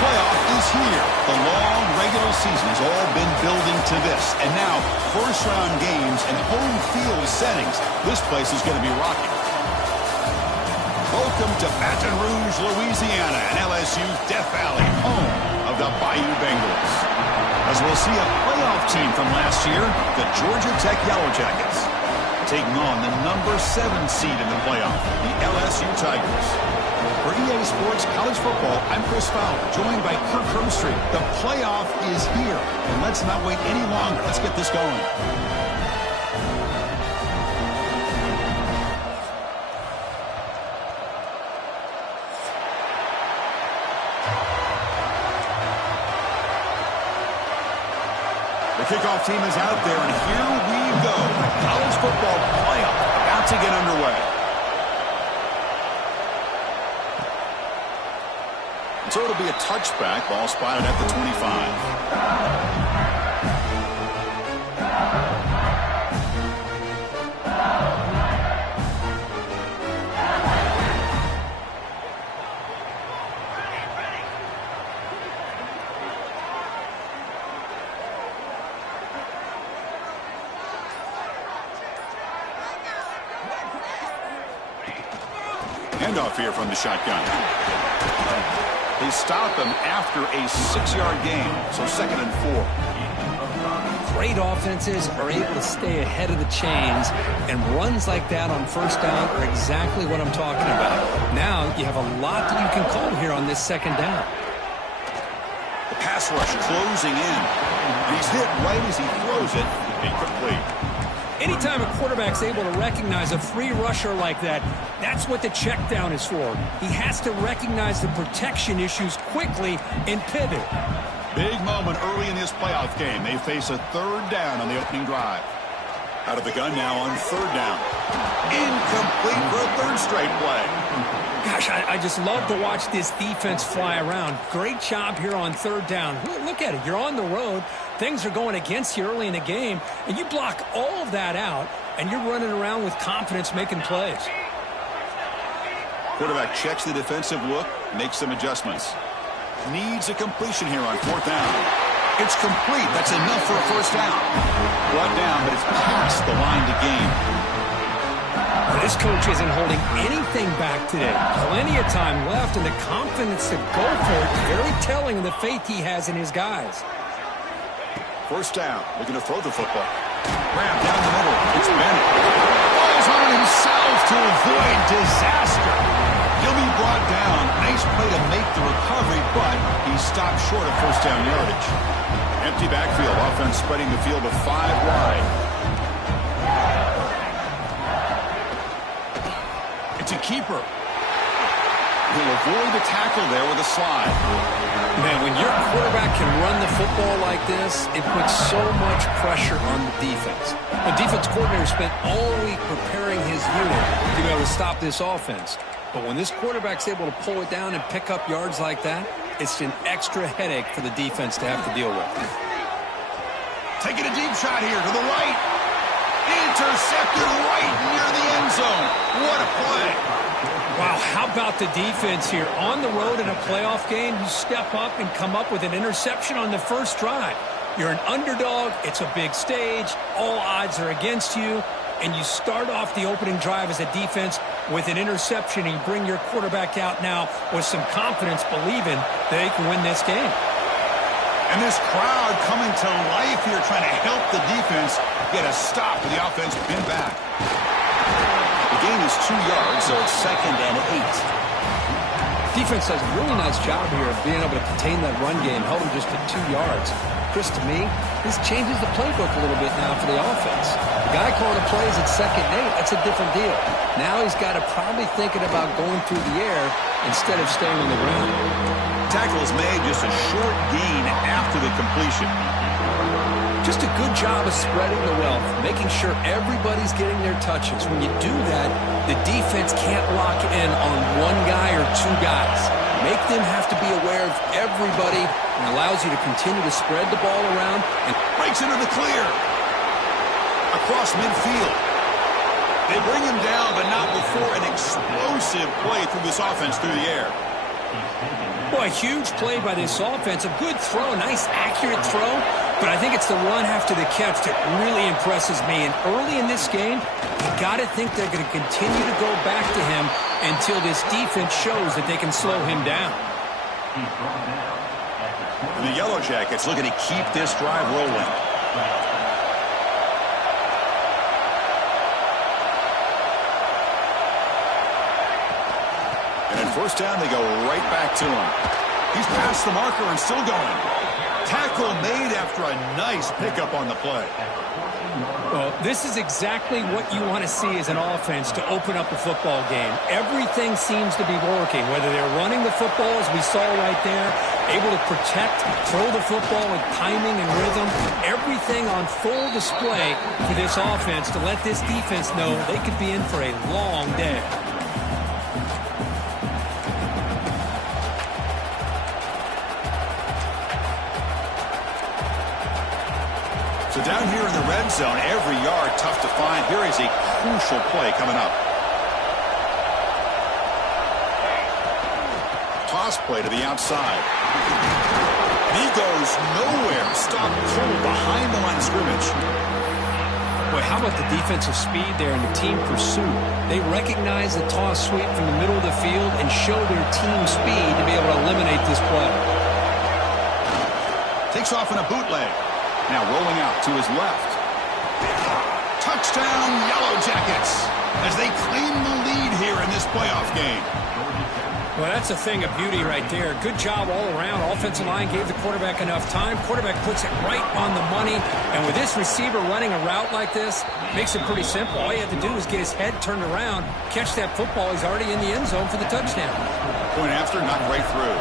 playoff is here. The long regular season has all been building to this. And now, first-round games and home field settings. This place is going to be rocking. Welcome to Baton Rouge, Louisiana, and LSU's Death Valley, home of the Bayou Bengals. As we'll see a playoff team from last year, the Georgia Tech Yellow Jackets, taking on the number 7 seed in the playoff, the LSU Tigers. For EA Sports College Football, I'm Chris Fowler, joined by Kirk Herbstreit. The playoff is here, and let's not wait any longer. Let's get this going. The kickoff team is out there, and here we go. The college football playoff about to get underway. So it'll be a touchback, ball spotted at the 25. Handoff here from the shotgun. They stop him after a 6-yard gain, so 2nd and 4. Great offenses are able to stay ahead of the chains, and runs like that on first down are exactly what I'm talking about. Now you have a lot that you can call here on this 2nd down. The pass rush closing in. And he's hit right as he throws it. Incomplete. Anytime a quarterback's able to recognize a free rusher like that, that's what the check down is for. He has to recognize the protection issues quickly and pivot. Big moment early in this playoff game. They face a 3rd down on the opening drive. Out of the gun now on 3rd down. Incomplete for a 3rd straight play. Gosh, I just love to watch this defense fly around. Great job here on 3rd down. Look at it. You're on the road. Things are going against you early in the game, and you block all of that out, and you're running around with confidence making plays. Quarterback checks the defensive look, makes some adjustments. Needs a completion here on 4th down. It's complete. That's enough for a 1st down. Brought down, but it's past the line to gain. This coach isn't holding anything back today. Plenty of time left, and the confidence to go for it is very telling of the faith he has in his guys. 1st down, looking to throw the football. Grab down the middle. It's Bennett. Falls on himself to avoid disaster. He'll be brought down. Nice play to make the recovery, but he stopped short of 1st down yardage. Empty backfield. Offense spreading the field to 5 wide. It's a keeper. He'll avoid the tackle there with a slide. Man, when your quarterback can run the football like this, it puts so much pressure on the defense. The defense coordinator spent all week preparing his unit to be able to stop this offense. But when this quarterback's able to pull it down and pick up yards like that, it's an extra headache for the defense to have to deal with. Taking a deep shot here to the right. Intercepted right near the end zone. What a play. Wow, how about the defense here? On the road in a playoff game, you step up and come up with an interception on the first drive. You're an underdog. It's a big stage. All odds are against you. And you start off the opening drive as a defense with an interception, and you bring your quarterback out now with some confidence, believing that they can win this game. And this crowd coming to life here, trying to help the defense get a stop with the offense pinned back. The gain is 2 yards, so it's 2nd and 8. Defense does a really nice job here of being able to contain that run game, held them just at 2 yards. Chris, to me, this changes the playbook a little bit now for the offense. The guy calling the plays at 2nd and 8, that's a different deal. Now he's got to probably thinking about going through the air instead of staying on the ground. Tackle is made, just a short gain after the completion. Just a good job of spreading the wealth, making sure everybody's getting their touches. When you do that, the defense can't lock in on one guy or 2 guys. Make them have to be aware of everybody, and allows you to continue to spread the ball around. And breaks into the clear. Across midfield. They bring him down, but not before an explosive play through this offense through the air. Boy, huge play by this offense. A good throw, nice accurate throw. But I think it's the run after the catch that really impresses me. And early in this game, you got to think they're going to continue to go back to him until this defense shows that they can slow him down. And the Yellow Jackets looking to keep this drive rolling. And at first down, they go right back to him. He's past the marker and still going. Tackle made after a nice pickup on the play. Well, this is exactly what you want to see as an offense to open up a football game. Everything seems to be working, whether they're running the football, as we saw right there, able to protect, throw the football with timing and rhythm. Everything on full display for this offense to let this defense know they could be in for a long day. So down here in the red zone, every yard tough to find. Here is a crucial play coming up. Toss play to the outside. He goes nowhere. Stop cold behind the line of scrimmage. Boy, how about the defensive speed there and the team pursuit? They recognize the toss sweep from the middle of the field and show their team speed to be able to eliminate this play. Takes off in a bootleg. Now rolling out to his left. Touchdown, Yellow Jackets, as they claim the lead here in this playoff game. Well, that's a thing of beauty right there. Good job all around. Offensive line gave the quarterback enough time. Quarterback puts it right on the money. And with this receiver running a route like this, makes it pretty simple. All you have to do is get his head turned around, catch that football. He's already in the end zone for the touchdown. Point after, not right through.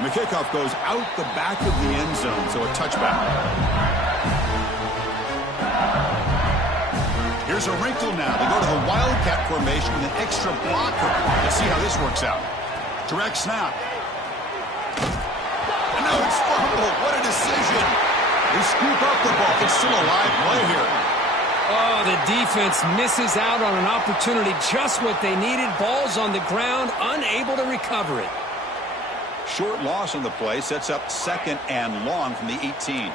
And the kickoff goes out the back of the end zone, so a touchback. Here's a wrinkle now. They go to the Wildcat formation with an extra blocker. Let's see how this works out. Direct snap. And now it's fumbled. What a decision. They scoop up the ball. It's still a live play here. Oh, the defense misses out on an opportunity. Just what they needed. Ball's on the ground, unable to recover it. Short loss on the play sets up second and long from the 18.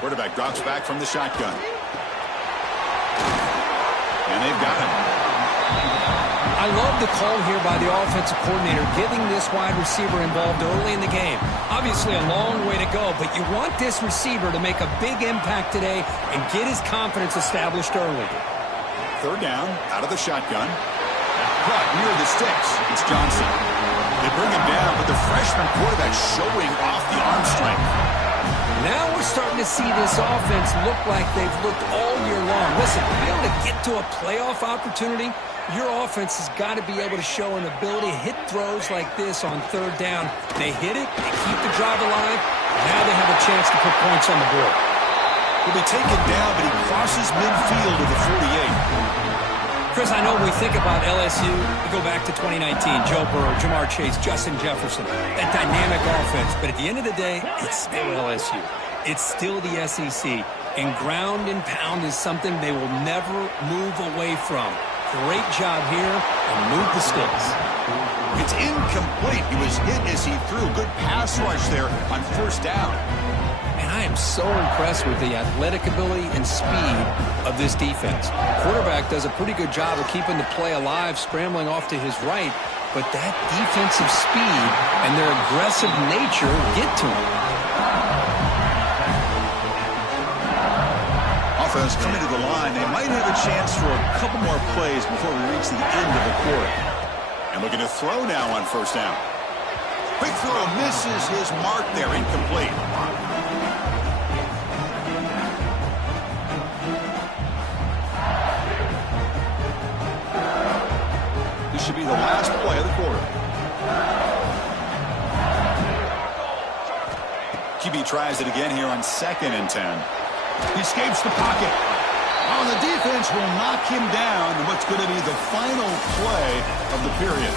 Quarterback drops back from the shotgun. And they've got him. I love the call here by the offensive coordinator, getting this wide receiver involved early in the game. Obviously a long way to go, but you want this receiver to make a big impact today and get his confidence established early. Third down, out of the shotgun. Caught near the sticks. It's Johnson. They bring him down, but the freshman quarterback showing off the arm strength. Now we're starting to see this offense look like they've looked all year long. Listen, to be able to get to a playoff opportunity, your offense has got to be able to show an ability to hit throws like this on third down. They hit it, they keep the drive alive, now they have a chance to put points on the board. He'll be taken down, but he crosses midfield to the 48. Chris, I know when we think about LSU, we go back to 2019, Joe Burrow, Jamar Chase, Justin Jefferson, that dynamic offense. But at the end of the day, it's still LSU. It's still the SEC. And ground and pound is something they will never move away from. Great job here, and move the sticks. It's incomplete. He was hit as he threw. Good pass rush there on first down. And I am so impressed with the athletic ability and speed of this defense. Quarterback does a pretty good job of keeping the play alive, scrambling off to his right, but that defensive speed and their aggressive nature get to him. Offense coming to the line. They might have a chance for a couple more plays before we reach the end of the quarter. And looking to throw now on first down. Quick throw misses his mark there, incomplete. Should be the last play of the quarter. QB tries it again here on 2nd and 10. He escapes the pocket. Oh, the defense will knock him down in what's going to be the final play of the period.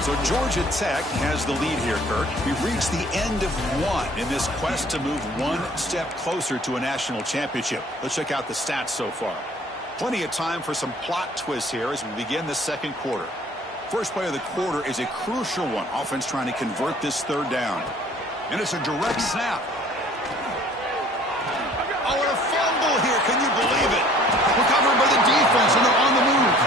So Georgia Tech has the lead here, Kirk. We've reached the end of one in this quest to move one step closer to a national championship. Let's check out the stats so far. Plenty of time for some plot twists here as we begin the second quarter. First play of the quarter is a crucial one. Offense trying to convert this third down. And it's a direct snap. Oh, and a fumble here. Can you believe it? Recovered by the defense, and they're on the move.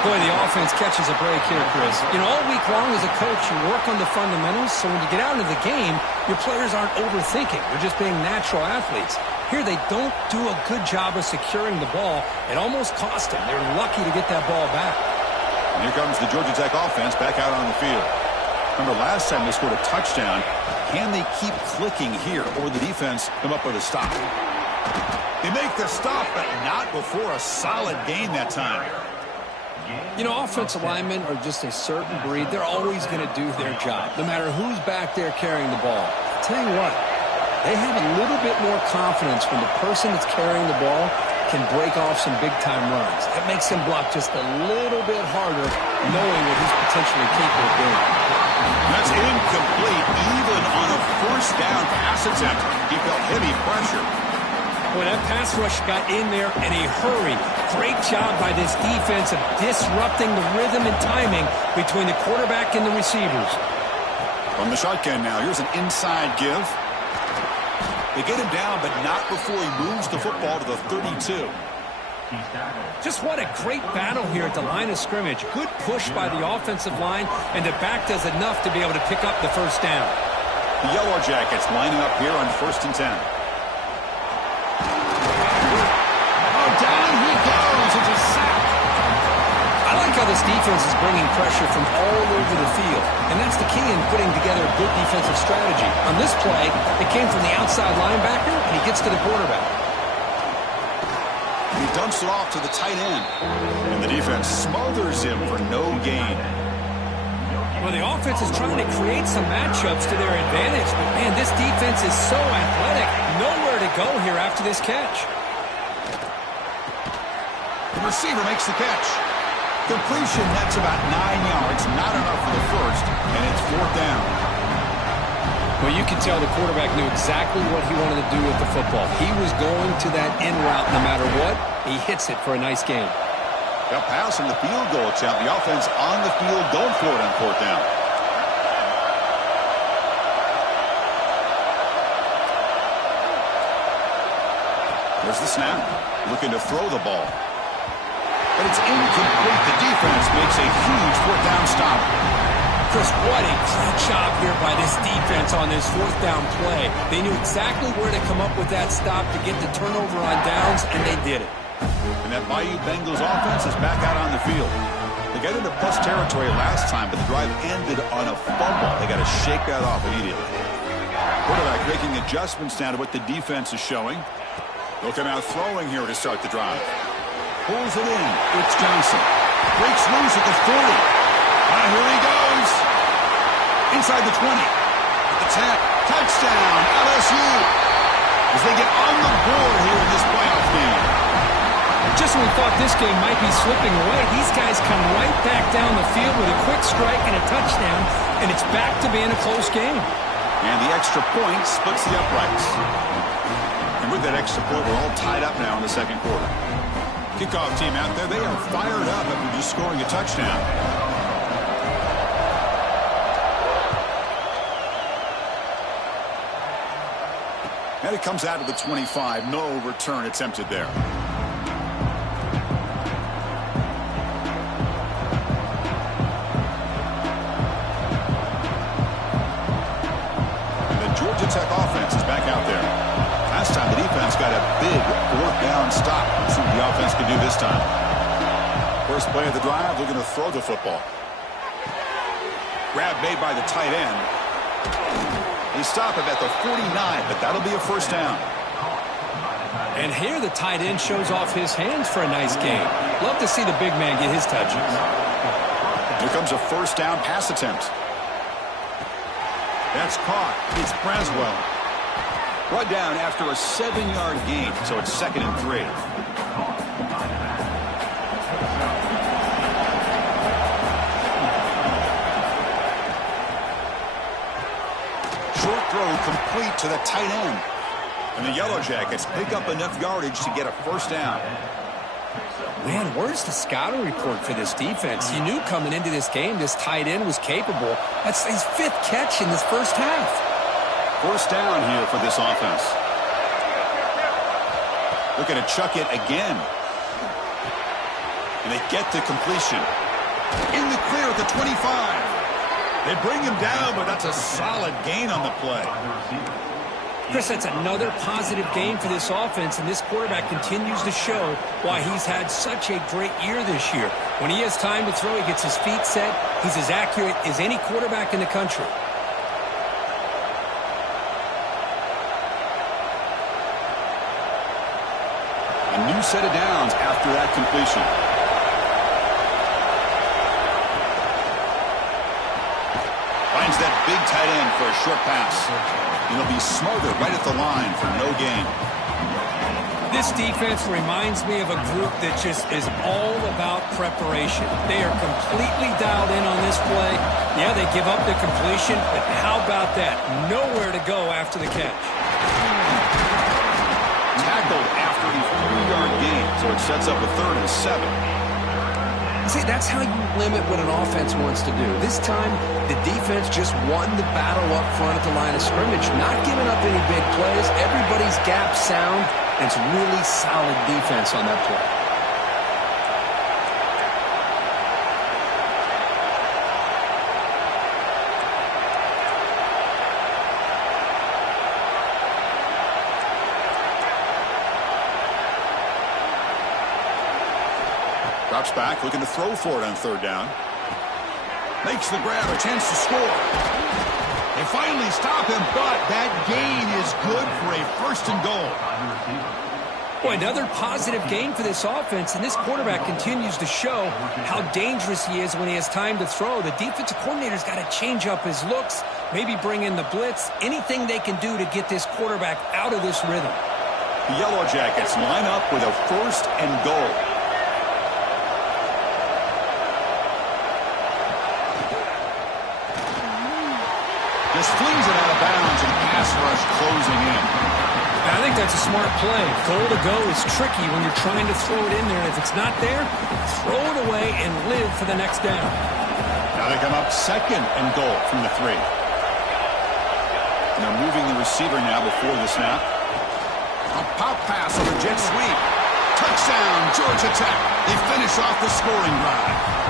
Boy, the offense catches a break here, Chris. You know, all week long as a coach, you work on the fundamentals, so when you get out into the game, your players aren't overthinking. They're just being natural athletes. Here, they don't do a good job of securing the ball. It almost cost them. They're lucky to get that ball back. And here comes the Georgia Tech offense back out on the field. Remember, last time they scored a touchdown. Can they keep clicking here, or the defense come up with a stop? They make the stop, but not before a solid gain that time. You know, offensive linemen are just a certain breed. They're always going to do their job, no matter who's back there carrying the ball. I'll tell you what, they have a little bit more confidence when the person that's carrying the ball can break off some big-time runs. That makes him block just a little bit harder, knowing what he's potentially capable of doing. That's incomplete, even on a first down pass attempt. He felt heavy pressure. Boy, that pass rush got in there in a hurry. Great job by this defense of disrupting the rhythm and timing between the quarterback and the receivers. From the shotgun now, here's an inside give. They get him down, but not before he moves the football to the 32. Just what a great battle here at the line of scrimmage. Good push by the offensive line, and the back does enough to be able to pick up the first down. The Yellow Jackets lining up here on 1st and 10. Oh, down he goes. It's a sack. I like how this defense is bringing pressure from all over the field, and that's the key in putting together a good defensive strategy. On this play, it came from the outside linebacker, and he gets to the quarterback. He dumps it off to the tight end, and the defense smothers him for no gain. Well, the offense is trying to create some matchups to their advantage, but man, this defense is so athletic. Nowhere to go here after this catch. The receiver makes the catch. Completion, that's about 9 yards, not enough for the first, and it's 4th down. Well, you can tell the quarterback knew exactly what he wanted to do with the football. He was going to that in route no matter what. He hits it for a nice gain. A pass and the field goal attempt. The offense on the field going for it on 4th down. There's the snap. Looking to throw the ball. But it's incomplete. The defense makes a huge 4th down stop. Chris, what a great job here by this defense on this 4th down play. They knew exactly where to come up with that stop to get the turnover on downs, and they did it. And that Bayou Bengals offense is back out on the field. They got into plus territory last time, but the drive ended on a fumble. They got to shake that off immediately. Quarterback making adjustments now to what the defense is showing. They'll come out throwing here to start the drive. Pulls it in. It's Johnson. Breaks loose at the 40. Here he goes. Inside the 20. At the 10. Touchdown, LSU. As they get on the board here in this playoff game. Just when we thought this game might be slipping away, these guys come right back down the field with a quick strike and a touchdown, and it's back to being a close game. And the extra point splits the uprights. And with that extra point, we're all tied up now in the second quarter. Kickoff team out there, they are fired up after just scoring a touchdown. And it comes out to the 25. No return attempted there. And the Georgia Tech offense is back out there. Last time the defense got a big 4th down stop. Let's see what the offense can do this time. First play of the drive, they're going to throw the football. Grab made by the tight end. They stop him at the 49, but that'll be a first down. And here the tight end shows off his hands for a nice gain. Love to see the big man get his touches. Here comes a first down pass attempt. That's caught. It's Braswell. Brought down after a 7-yard gain, so it's 2nd and 3. Short throw complete to the tight end. And the Yellow Jackets pick up enough yardage to get a first down. Man, where's the scouting report for this defense? You knew coming into this game this tight end was capable. That's his 5th catch in this first half. First down here for this offense. Looking to chuck it again. And they get the completion. In the clear at the 25. They bring him down, but that's a solid gain on the play. Chris, that's another positive game for this offense, and this quarterback continues to show why he's had such a great year this year. When he has time to throw, he gets his feet set. He's as accurate as any quarterback in the country. A new set of downs after that completion. Finds that big tight end for a short pass. And he'll be smothered right at the line for no gain. This defense reminds me of a group that just is all about preparation. They are completely dialed in on this play. Yeah, they give up the completion, but how about that? Nowhere to go after the catch. Tackled after the 3-yard gain, so it sets up a 3rd and 7. See, that's how you limit what an offense wants to do. This time, the defense just won the battle up front at the line of scrimmage, not giving up any big plays. Everybody's gap sound, and it's really solid defense on that play. Drops back, looking to throw for it on 3rd down. Makes the grab, a chance to score. They finally stop him, but that gain is good for a 1st and goal. Boy, another positive game for this offense, and this quarterback continues to show how dangerous he is when he has time to throw. The defensive coordinator's got to change up his looks, maybe bring in the blitz, anything they can do to get this quarterback out of this rhythm. The Yellow Jackets line up with a 1st and goal. Just flings it out of bounds and pass rush closing in. I think that's a smart play. Goal to go is tricky when you're trying to throw it in there. If it's not there, throw it away and live for the next down. Now they come up 2nd and goal from the 3. And they're moving the receiver now before the snap. A pop pass on the jet sweep. Touchdown, Georgia Tech. They finish off the scoring drive.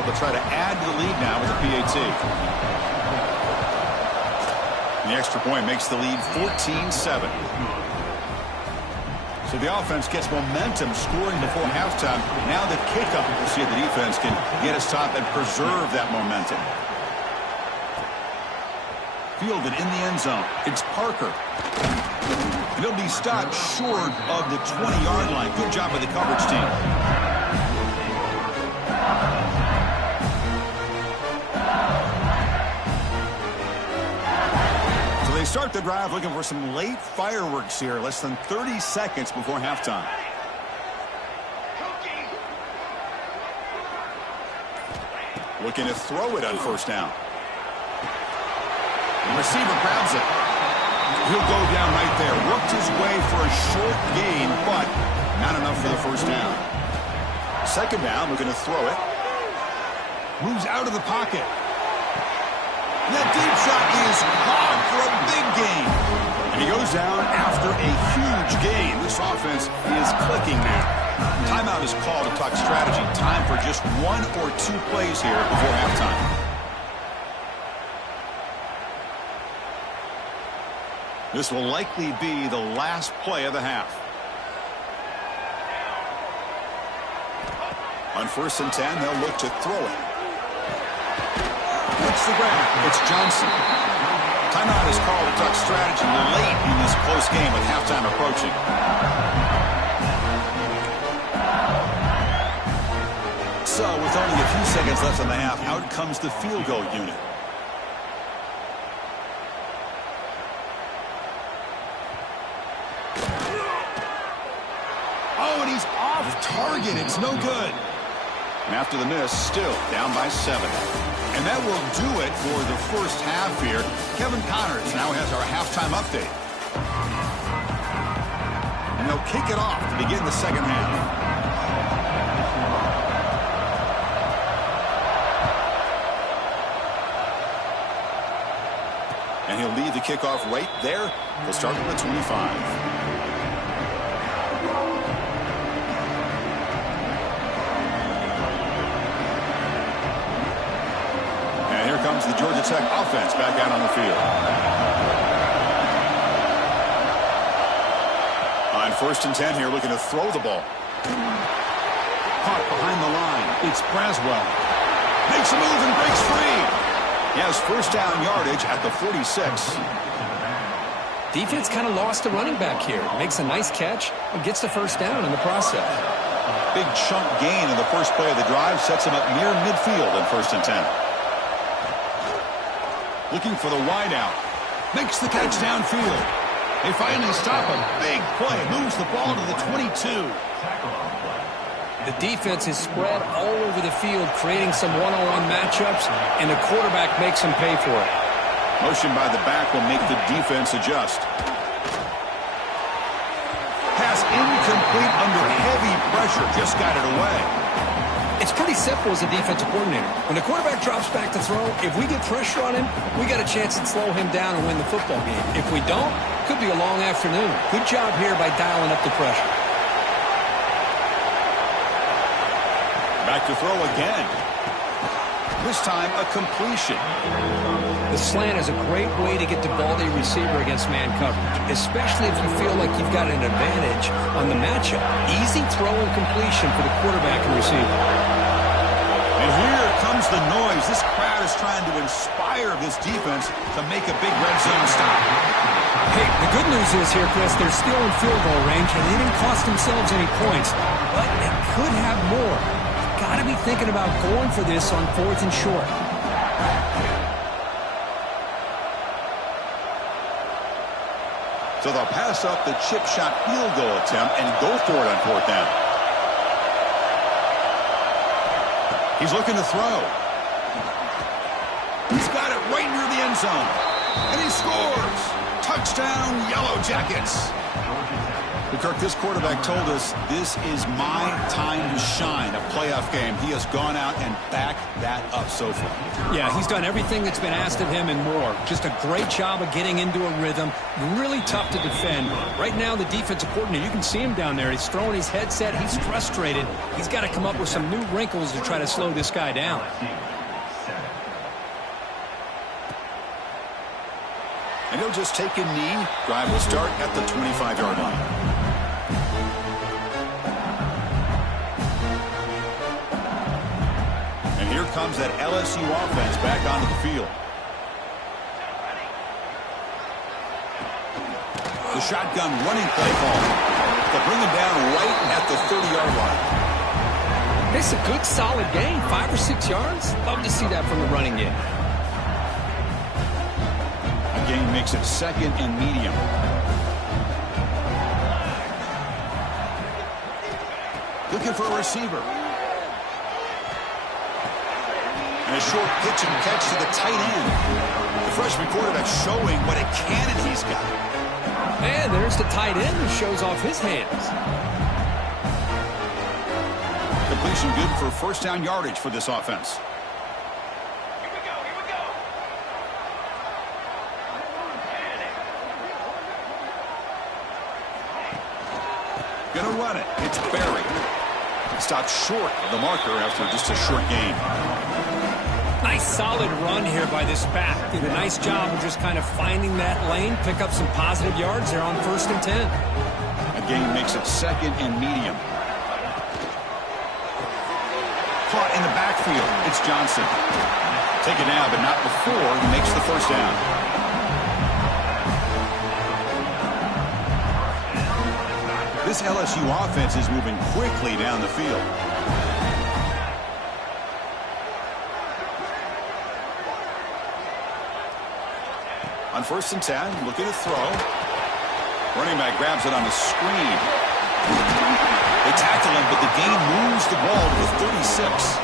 They'll try to add to the lead now with a PAT. The extra point makes the lead 14-7. So the offense gets momentum scoring before halftime. Now the kickoff, we'll see if the defense can get us top and preserve that momentum. Fielded in the end zone. It's Parker. And he'll be stopped short of the 20-yard line. Good job by the coverage team. They start the drive looking for some late fireworks here, less than 30 seconds before halftime. Looking to throw it on 1st down. The receiver grabs it. He'll go down right there. Worked his way for a short gain, but not enough for the 1st down. 2nd down, looking to throw it. Moves out of the pocket. That deep shot is caught for a big gain. And He goes down after a huge gain. This offense is clicking now. Timeout is called to talk strategy. Time for just 1 or 2 plays here before halftime. This will likely be the last play of the half. On 1st and 10, they'll look to throw it. It's the grab. It's Johnson. Timeout is called to talk strategy late in this close game with halftime approaching. So, with only a few seconds left in the half, out comes the field goal unit. Oh, and he's off target. It's no good. And after the miss, still down by 7. And that will do it for the first half here. Kevin Connors now has our halftime update. And they'll kick it off to begin the second half. And he'll lead the kickoff right there. They'll start at the 25. Comes the Georgia Tech offense back out on the field. On 1st and 10 here, looking to throw the ball. Caught behind the line. It's Braswell. Makes a move and breaks free. He has first down yardage at the 46. Defense kind of lost a running back here. Makes a nice catch and gets the first down in the process. Big chunk gain in the first play of the drive sets him up near midfield on 1st and 10. Looking for the wideout. Makes the catch downfield. They finally stop a big play. Moves the ball to the 22. The defense is spread all over the field, creating some one-on-one matchups, and the quarterback makes them pay for it. Motion by the back will make the defense adjust. Pass incomplete under heavy pressure. Just got it away. It's pretty simple as a defensive coordinator. When the quarterback drops back to throw, if we get pressure on him, we got a chance to slow him down and win the football game. If we don't, could be a long afternoon. Good job here by dialing up the pressure. Back to throw again. This time, a completion. The slant is a great way to get the ball to your receiver against man coverage, especially if you feel like you've got an advantage on the matchup. Easy throw and completion for the quarterback and receiver. And here comes the noise. This crowd is trying to inspire this defense to make a big red zone stop. Hey, the good news is here, Chris, they're still in field goal range, and they didn't cost themselves any points. But they could have more. Got to be thinking about going for this on 4th and short. So they'll pass up the chip shot field goal attempt and go for it on 4th down. He's looking to throw. He's got it right near the end zone. And he scores. Touchdown, Yellow Jackets. Kirk, this quarterback told us this is my time to shine, a playoff game. He has gone out and backed that up so far. Yeah, he's done everything that's been asked of him and more. Just a great job of getting into a rhythm. Really tough to defend. Right now, the defensive coordinator, you can see him down there. He's throwing his headset. He's frustrated. He's got to come up with some new wrinkles to try to slow this guy down. And he'll just take a knee. Drive will start at the 25-yard line. Here comes that LSU offense back onto the field. The shotgun running play call. They'll bring him down right at the 30-yard line. It's a good, solid gain, 5 or 6 yards. Love to see that from the running game. A gain makes it 2nd and medium. Looking for a receiver. And a short pitch and catch to the tight end. The freshman quarterback showing what a cannon he's got. And there's the tight end who shows off his hands. Completion good for first down yardage for this offense. Gonna run it. It's Barry. Stopped short of the marker after just a short gain. Nice solid run here by this back. Did a nice job of just kind of finding that lane, pick up some positive yards there on 1st and 10. A gain makes it 2nd and medium. Caught in the backfield. It's Johnson. Taken now, but not before he makes the 1st down. This LSU offense is moving quickly down the field. On 1st and 10, looking to throw. Running back grabs it on the screen. They tackle him, but the gain moves the ball to the 36.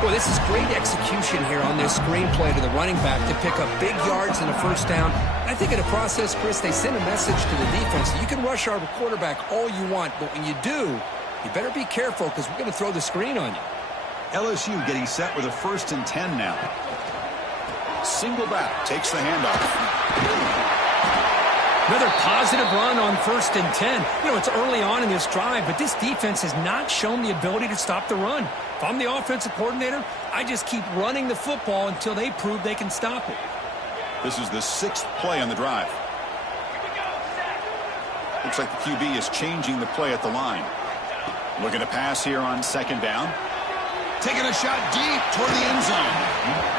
Boy, this is great execution here on this screen play to the running back to pick up big yards and a 1st down. I think in the process, Chris, they send a message to the defense. You can rush our quarterback all you want, but when you do, you better be careful because we're going to throw the screen on you. LSU getting set with a 1st and 10 now. Single back, takes the handoff. Another positive run on 1st and 10. You know, it's early on in this drive, but this defense has not shown the ability to stop the run. If I'm the offensive coordinator, I just keep running the football until they prove they can stop it. This is the 6th play on the drive. Looks like the QB is changing the play at the line. Looking to pass here on 2nd down. Taking a shot deep toward the end zone.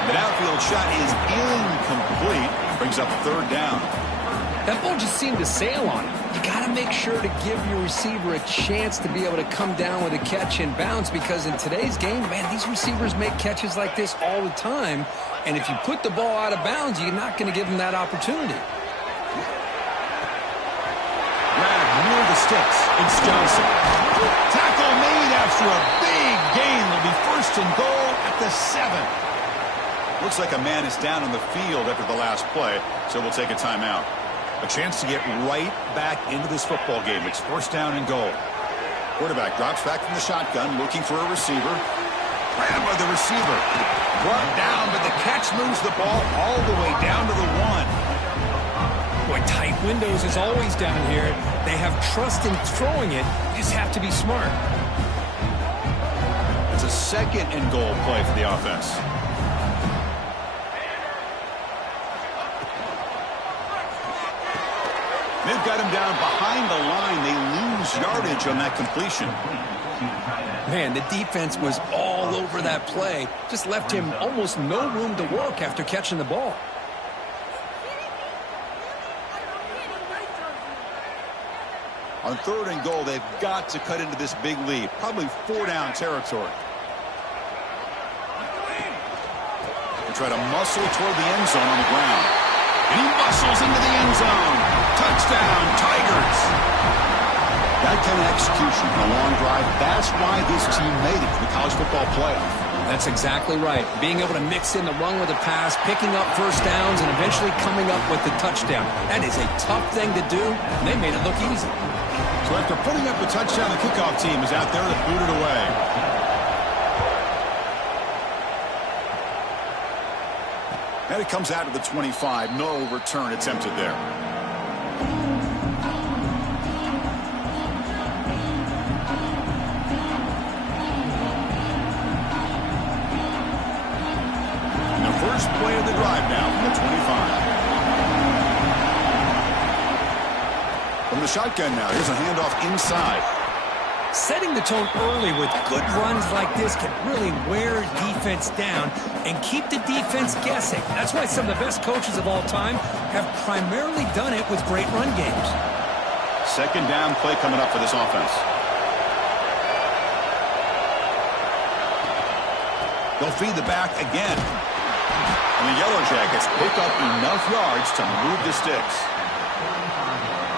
The outfield shot is incomplete. Brings up 3rd down. That ball just seemed to sail on him. You got to make sure to give your receiver a chance to be able to come down with a catch and bounce because in today's game, man, these receivers make catches like this all the time. And if you put the ball out of bounds, you're not going to give them that opportunity. Grab near the sticks. It's Johnson. Tackle made after a big gain. Will be 1st and goal at the 7. Looks like a man is down on the field after the last play, so we'll take a timeout. A chance to get right back into this football game. It's 1st down and goal. Quarterback drops back from the shotgun, looking for a receiver. Grabbed by the receiver. Brought down, but the catch moves the ball all the way down to the 1. Boy, tight windows is always down here. They have trust in throwing it. You just have to be smart. It's a 2nd and goal play for the offense. They've got him down behind the line. They lose yardage on that completion. Man, the defense was all over that play. Just left him almost no room to work after catching the ball. On 3rd and goal, they've got to cut into this big lead. Probably 4-down territory. They try to muscle toward the end zone on the ground. And he muscles into the end zone. Touchdown, Tigers. That kind of execution on a long drive, that's why this team made it to the college football playoff. That's exactly right. Being able to mix in the run with the pass, picking up 1st downs, and eventually coming up with the touchdown. That is a tough thing to do, and they made it look easy. So after putting up a touchdown, the kickoff team is out there to boot it away. And it comes out to the 25. No return attempted there. And the first play of the drive now from the 25. From the shotgun now, here's a handoff inside. Setting the tone early with good runs like this can really wear defense down and keep the defense guessing. That's why some of the best coaches of all time have primarily done it with great run games. 2nd down play coming up for this offense. They'll feed the back again. And the Yellow Jackets pick up enough yards to move the sticks.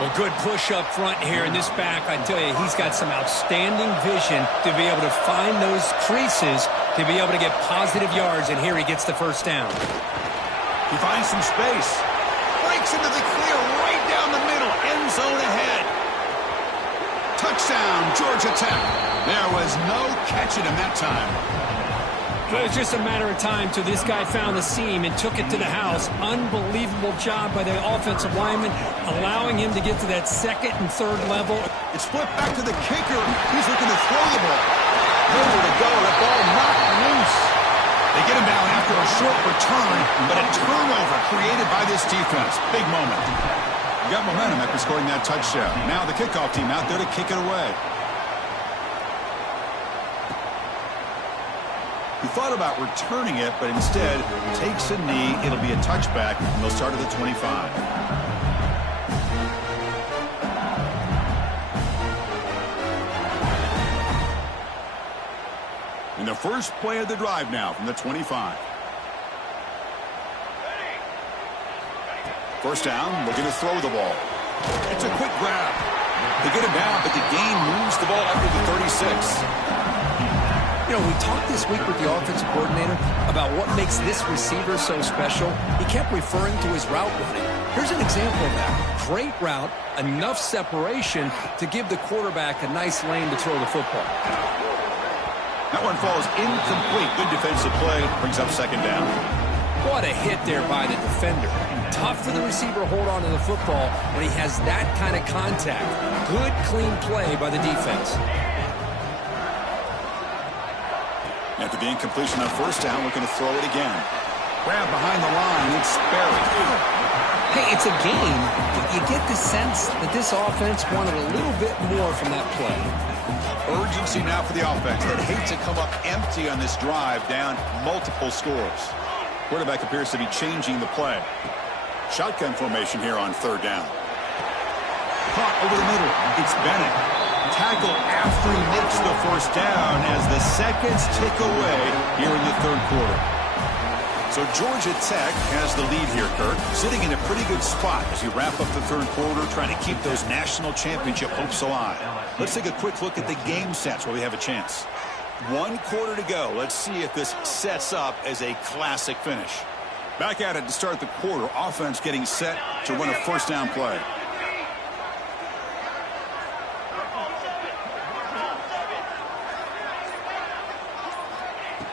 Well, good push up front here in this back. I tell you, he's got some outstanding vision to be able to find those creases, to be able to get positive yards, and here he gets the 1st down. He finds some space. Breaks into the clear right down the middle. End zone ahead. Touchdown, Georgia Tech. There was no catching him that time. Well, it was just a matter of time till this guy found the seam and took it to the house. Unbelievable job by the offensive lineman, allowing him to get to that second and third level. It's flipped back to the kicker. He's looking to throw the ball. Nowhere to go. That ball knocked loose. They get him down after a short return, but a turnover created by this defense. Big moment. You got momentum after scoring that touchdown. Now the kickoff team out there to kick it away. He thought about returning it, but instead takes a knee. It'll be a touchback, and they'll start at the 25. In the first play of the drive now from the 25. First down, looking to throw the ball. It's a quick grab. They get it down, but the gain moves the ball after the 36. You know, we talked this week with the offensive coordinator about what makes this receiver so special. He kept referring to his route running. Here's an example of that. Great route, enough separation to give the quarterback a nice lane to throw the football. That one falls incomplete. Good defensive play. Brings up second down. What a hit there by the defender. Tough for the receiver to hold on to the football when he has that kind of contact. Good, clean play by the defense. After the incompletion on first down, looking to throw it again. Grab behind the line. It's Sperry. Hey, it's a game, but you get the sense that this offense wanted a little bit more from that play. Urgency now for the offense that hates to come up empty on this drive, down multiple scores. Quarterback appears to be changing the play. Shotgun formation here on third down. Caught over the middle. It's Bennett. Tackle after he makes the first down as the seconds tick away here in the third quarter. So Georgia Tech has the lead here, Kirk, sitting in a pretty good spot as you wrap up the third quarter, trying to keep those national championship hopes alive. Let's take a quick look at the game sets where we have a chance. 1 quarter to go. Let's see if this sets up as a classic finish. Back at it to start the quarter. Offense getting set to run a first down play.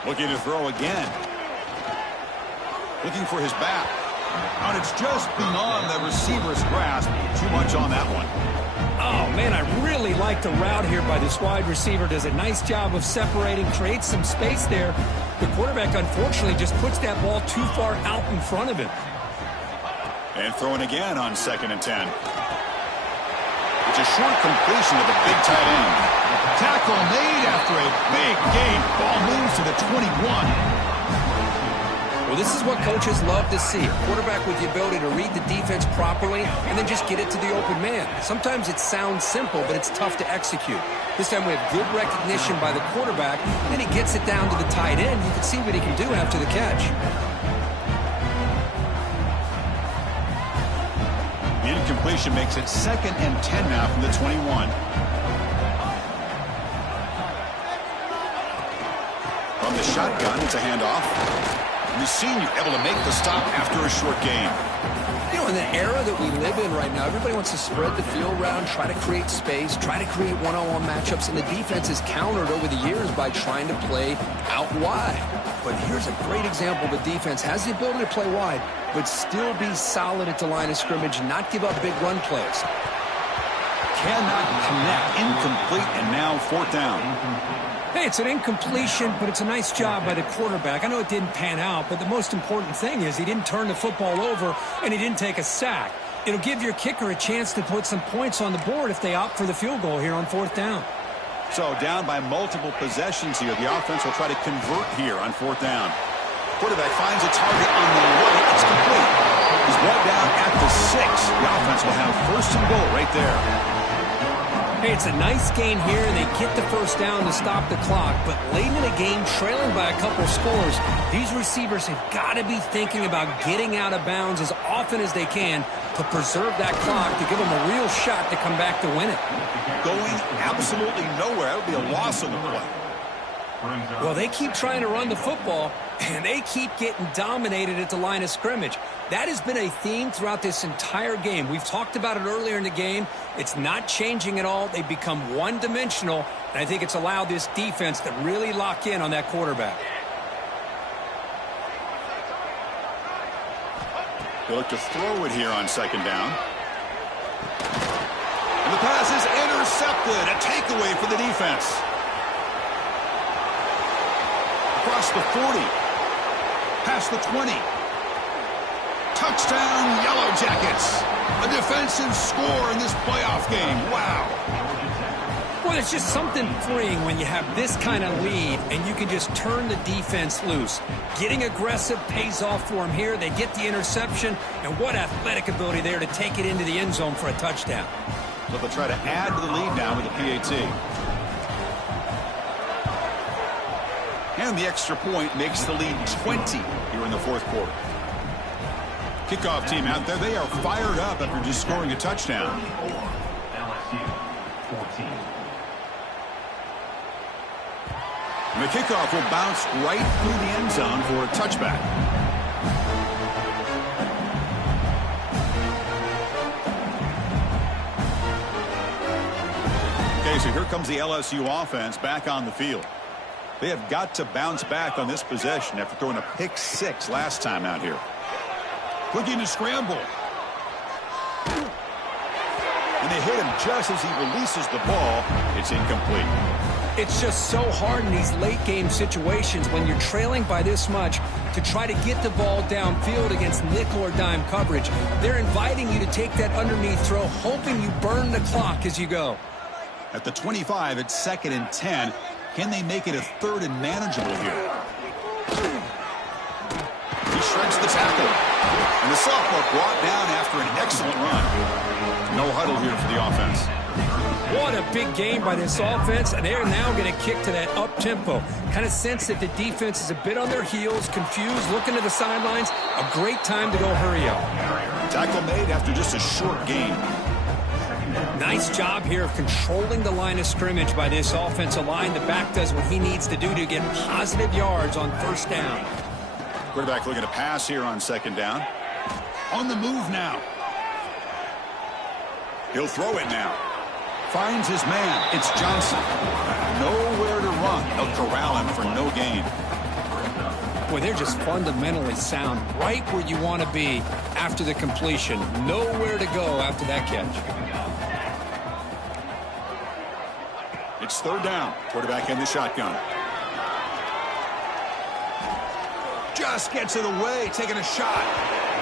Looking to throw again. Looking for his back. And it's just beyond the receiver's grasp. Too much on that one. Oh, man, I really like the route here by this wide receiver. Does a nice job of separating, creates some space there. The quarterback, unfortunately, just puts that ball too far out in front of him. And throwing again on 2nd and 10. It's a short completion of the big tight end. Tackle made after a big gain. Ball moves to the 21. Well, this is what coaches love to see. A quarterback with the ability to read the defense properly and then just get it to the open man. Sometimes it sounds simple, but it's tough to execute. This time we have good recognition by the quarterback, and then he gets it down to the tight end. You can see what he can do after the catch. The incompletion makes it 2nd and 10 now from the 21. From the shotgun, it's a handoff. The senior able to make the stop after a short gain. You know, in the era that we live in right now, everybody wants to spread the field around, try to create space, try to create one-on-one matchups, and the defense is countered over the years by trying to play out wide. But here's a great example. The defense has the ability to play wide, but still be solid at the line of scrimmage, not give up big run plays. Cannot connect. Incomplete, and now 4th down. Hey, it's an incompletion, but it's a nice job by the quarterback. I know it didn't pan out, but the most important thing is he didn't turn the football over and he didn't take a sack. It'll give your kicker a chance to put some points on the board if they opt for the field goal here on 4th down. So down by multiple possessions here. The offense will try to convert here on 4th down. Quarterback finds a target on the right. It's complete. He's brought down at the 6. The offense will have 1st and goal right there. Hey, it's a nice gain here, and they get the first down to stop the clock. But late in the game, trailing by a couple scores, these receivers have got to be thinking about getting out of bounds as often as they can to preserve that clock, to give them a real shot to come back to win it. Going absolutely nowhere. That would be a loss on the play. Well, they keep trying to run the football, and they keep getting dominated at the line of scrimmage. That has been a theme throughout this entire game. We've talked about it earlier in the game. It's not changing at all. They've become one-dimensional, and I think it's allowed this defense to really lock in on that quarterback. They look to throw it here on second down. And the pass is intercepted. A takeaway for the defense. Across the 40. Past the 20. Touchdown, Yellow Jackets. A defensive score in this playoff game. Wow. Well, there's just something freeing when you have this kind of lead and you can just turn the defense loose. Getting aggressive pays off for them here. They get the interception, and what athletic ability there to take it into the end zone for a touchdown. So they'll try to add to the lead now with the PAT. And the extra point makes the lead 20 here in the fourth quarter. Kickoff team out there. They are fired up after just scoring a touchdown. And the kickoff will bounce right through the end zone for a touchback. Okay, so here comes the LSU offense back on the field. They have got to bounce back on this possession after throwing a pick six last time out here. Looking to scramble. And they hit him just as he releases the ball. It's incomplete. It's just so hard in these late-game situations when you're trailing by this much to try to get the ball downfield against nickel or dime coverage. They're inviting you to take that underneath throw, hoping you burn the clock as you go. At the 25, it's 2nd and 10. Can they make it a 3rd and manageable here? He shreds the tackle. And the sophomore brought down after an excellent run. No huddle here for the offense. What a big game by this offense, and they're now going to kick to that up-tempo. Kind of sense that the defense is a bit on their heels, confused, looking to the sidelines. A great time to go hurry up. Tackle made after just a short gain. Nice job here of controlling the line of scrimmage by this offensive line. The back does what he needs to do to get positive yards on first down. Quarterback looking to pass here on second down. On the move now. He'll throw it now. Finds his man. It's Johnson. Nowhere to run. They'll corral him for no gain. Boy, they're just fundamentally sound. Right where you want to be after the completion. Nowhere to go after that catch. It's 3rd down. Quarterback in the shotgun. Just gets it away, taking a shot.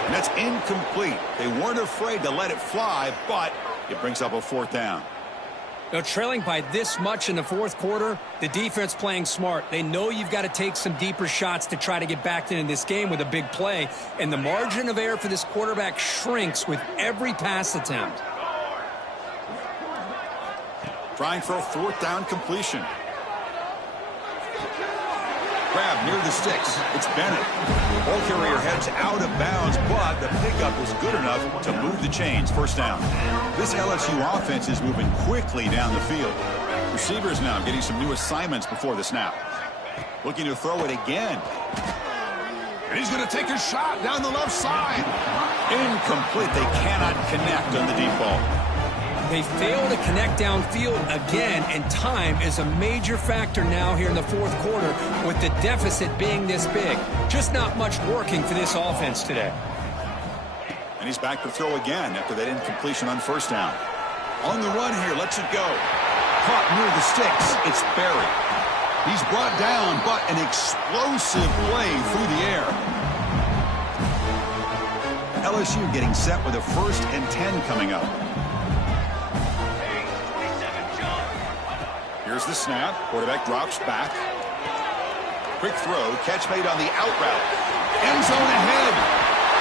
And that's incomplete. They weren't afraid to let it fly, but it brings up a 4th down. Now, trailing by this much in the fourth quarter, the defense playing smart. They know you've got to take some deeper shots to try to get back into this game with a big play. And the margin of error for this quarterback shrinks with every pass attempt. Trying for a 4th down completion. Grab near the sticks. It's Bennett. Ball carrier heads out of bounds, but the pickup is good enough to move the chains. 1st down. This LSU offense is moving quickly down the field. Receivers now getting some new assignments before the snap. Looking to throw it again. And he's going to take a shot down the left side. Incomplete. They cannot connect on the deep ball. They fail to connect downfield again, and time is a major factor now here in the fourth quarter with the deficit being this big. Just not much working for this offense today. And he's back to throw again after that incompletion on 1st down. On the run here, lets it go. Caught near the sticks. It's Berry. He's brought down, but an explosive play through the air. LSU getting set with a 1st and 10 coming up. Here's the snap. Quarterback drops back. Quick throw. Catch made on the out route. End zone ahead.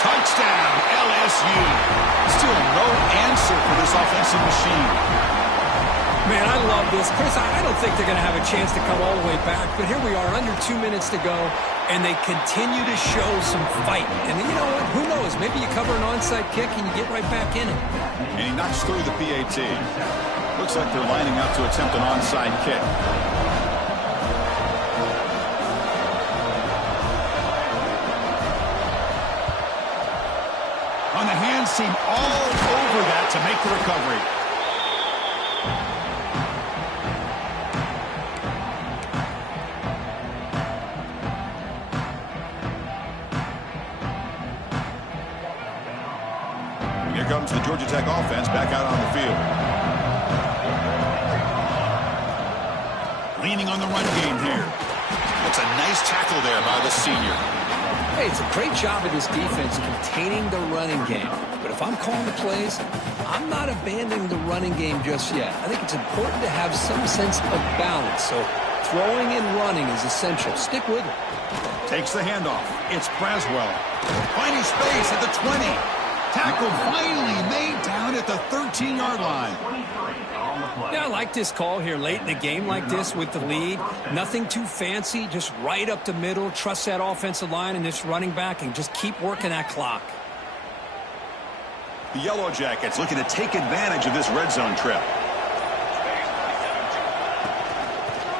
Touchdown, LSU. Still no answer for this offensive machine. Man, I love this. Chris, I don't think they're going to have a chance to come all the way back, but here we are, under 2 minutes to go, and they continue to show some fight. And you know what? Who knows? Maybe you cover an onside kick and you get right back in it. And he knocks through the PAT. Looks like they're lining up to attempt an onside kick. On the hands team all over that to make the recovery. Here comes the Georgia Tech offense back out on the field. Leaning on the run game here. That's a nice tackle there by the senior. Hey, it's a great job of this defense containing the running game. But if I'm calling the plays, I'm not abandoning the running game just yet. I think it's important to have some sense of balance. So throwing and running is essential. Stick with it. Takes the handoff. It's Braswell. Finding space at the 20. Tackle finally made down at the 13-yard line. Yeah, I like this call here late in the game like this with the lead. Nothing too fancy, just right up the middle. Trust that offensive line and this running back and just keep working that clock. The Yellow Jackets looking to take advantage of this red zone trip.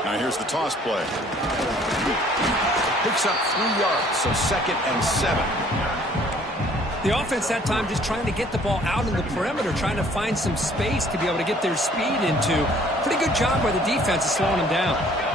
Now here's the toss play. Picks up 3 yards, so 2nd and 7. The offense that time just trying to get the ball out in the perimeter, trying to find some space to be able to get their speed into. Pretty good job by the defense of slowing them down.